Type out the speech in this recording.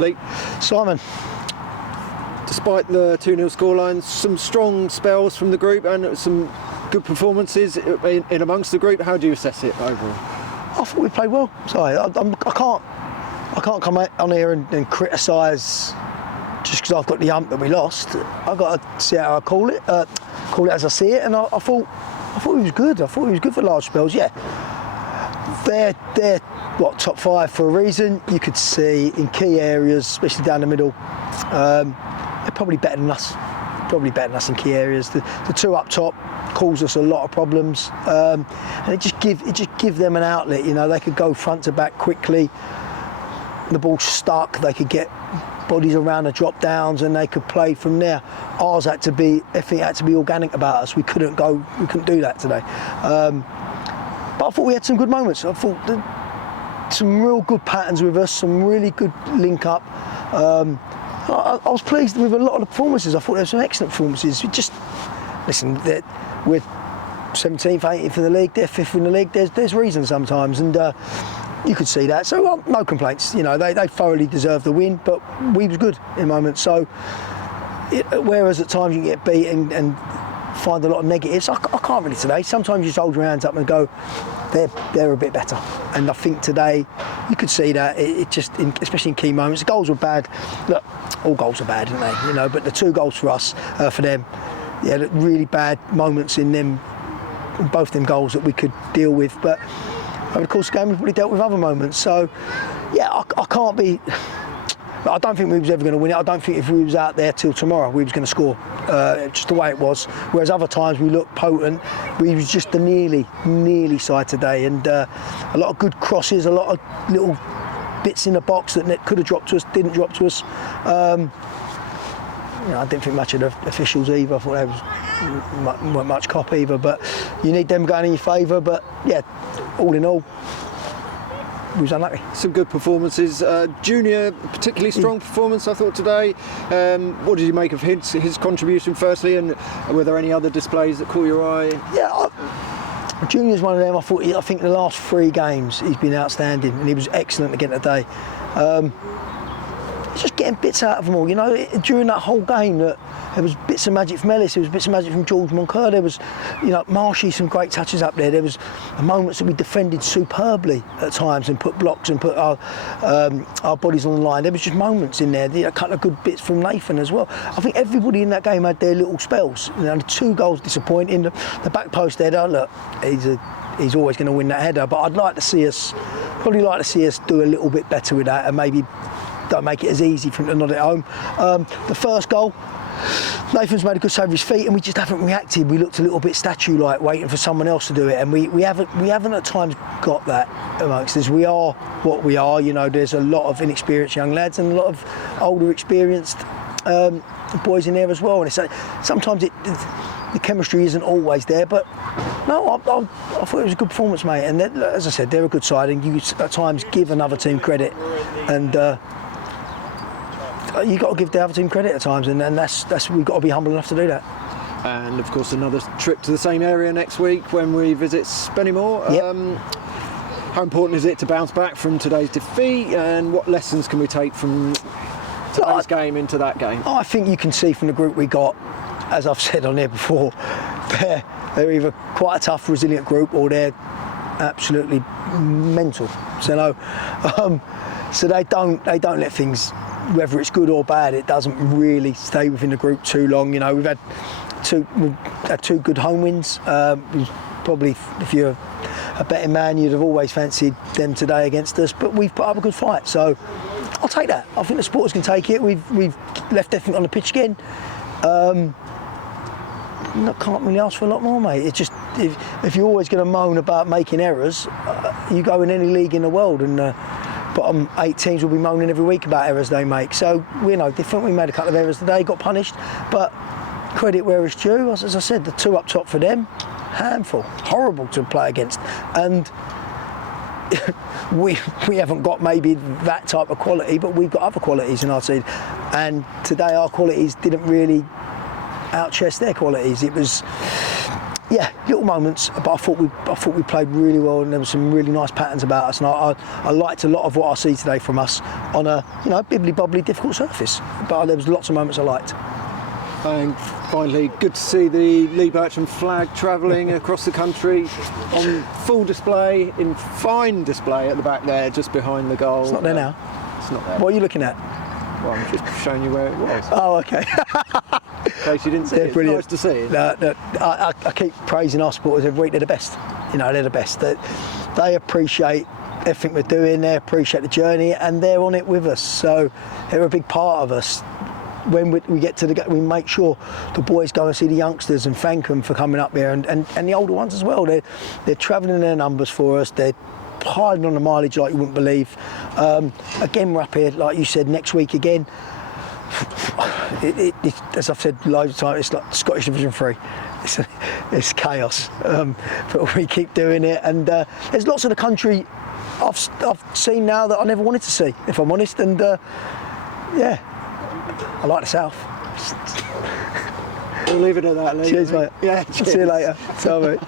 Lee. Simon. Despite the 2-0 scoreline, some strong spells from the group and some good performances in amongst the group. How do you assess it overall? I thought we played well. Sorry, I can't come on here and criticise just because I've got the ump that we lost. I've got to see how I call it as I see it, and I thought he was good. I thought he was good for large spells. Yeah, they're top 5 for a reason. You could see in key areas, especially down the middle. They're probably better than us. Probably better than us in key areas. The two up top cause us a lot of problems, and it just give them an outlet. You know, they could go front to back quickly. The ball's stuck. They could get bodies around the drop downs, and they could play from there. Everything had to be organic about us. We couldn't do that today. But I thought we had some good moments. I thought some real good patterns with us. Some really good link up. I was pleased with a lot of the performances. I thought there were some excellent performances. We're 17th, 18th in the league, they're 5th in the league. There's reasons sometimes, and you could see that. So no complaints. You know, they thoroughly deserved the win, but we was good in moments. So whereas at times you can get beat and find a lot of negatives, I can't really today. Sometimes you just hold your hands up and go, they're a bit better. And I think today you could see that. Especially in key moments, the goals were bad. Look, all goals are bad, aren't they? You know, but the 2 goals for us, for them, really bad moments in them, both them goals that we could deal with. But over the course of the game, we've probably dealt with other moments. So, yeah, I can't be. I don't think we was ever going to win it. I don't think if we was out there till tomorrow, we was going to score. Just the way it was. Whereas other times we looked potent. We was just the nearly side today, and a lot of good crosses, a lot of little bits in the box that could have dropped to us, didn't drop to us. I didn't think much of the officials either. I thought they weren't much cop either, but you need them going in your favour. But yeah, all in all, we was unlucky. Some good performances. Junior, particularly strong performance, I thought, today. What did you make of his contribution firstly, and were there any other displays that caught your eye? Yeah, Junior's one of them. I think the last 3 games he's been outstanding, and he was excellent again today. Just getting bits out of them all, you know. During that whole game, there was bits of magic from Ellis, there was bits of magic from George Moncur, there was, Marshy, some great touches up there. There was moments that we defended superbly at times and put blocks and put our bodies on the line. There was just moments in there, a couple of good bits from Nathan as well. I think everybody in that game had their little spells. The 2 goals disappointing. The back post header, look, he's always going to win that header, but I'd like to see us do a little bit better with that, and maybe don't make it as easy for him to nod it home. The first goal, Nathan's made a good save with his feet, and we just haven't reacted. We looked a little bit statue-like, waiting for someone else to do it, and we haven't at times got that amongst us. We are what we are. You know, there's a lot of inexperienced young lads and a lot of older, experienced boys in there as well. And sometimes the chemistry isn't always there, but no, I thought it was a good performance, mate. And as I said, they're a good side, and you at times give another team credit, and you've got to give the other team credit at times, and that's we've got to be humble enough to do that. And of course, another trip to the same area next week when we visit Spennymoor. Yep. How important is it to bounce back from today's defeat, and what lessons can we take from today's game into that game? I think you can see from the group we got, as I've said on here before, they're either quite a tough, resilient group, or they're absolutely mental. So so they don't let things, whether it's good or bad, it doesn't really stay within the group too long. You know, we've had 2 good home wins. Probably, if you're a betting man, you'd have always fancied them today against us, but we've put up a good fight, so I'll take that. I think the supporters can take it. We've left everything on the pitch again. Can't really ask for a lot more, mate. It's just, if you're always going to moan about making errors, you go in any league in the world, and bottom 8 teams will be moaning every week about errors they make. So we're no different. We made a couple of errors today, got punished, but credit where it's due. As I said, the 2 up top for them, handful, horrible to play against, and we haven't got maybe that type of quality, but we've got other qualities in our team, and today our qualities didn't really outchest their qualities. It was yeah, little moments, but I thought we played really well, and there were some really nice patterns about us, and I liked a lot of what I see today from us on a bibbly bobbly difficult surface. But there was lots of moments I liked. And finally, good to see the Lee Bircham flag travelling across the country on full display, in fine display at the back there, just behind the goal. It's not there now. It's not there. What are you looking at? Well, I'm just showing you where it was. Oh, okay. In case you didn't see it, it's brilliant. nice to see it. No, I keep praising our supporters every week. They're the best. They're the best. They appreciate everything we're doing. They appreciate the journey, and they're on it with us. So they're a big part of us. When we get to the game, we make sure the boys go and see the youngsters and thank them for coming up here, and the older ones as well. They're travelling in their numbers for us. They're piling on the mileage like you wouldn't believe. Again, we're up here, like you said, next week again. As I've said loads of times, it's like Scottish Division 3. It's chaos, but we keep doing it. And there's lots of the country I've seen now that I never wanted to see, if I'm honest. And yeah, I like the south. We'll leave it at that, Lee. Cheers, mate. Yeah, cheers. See you later. Ciao, mate.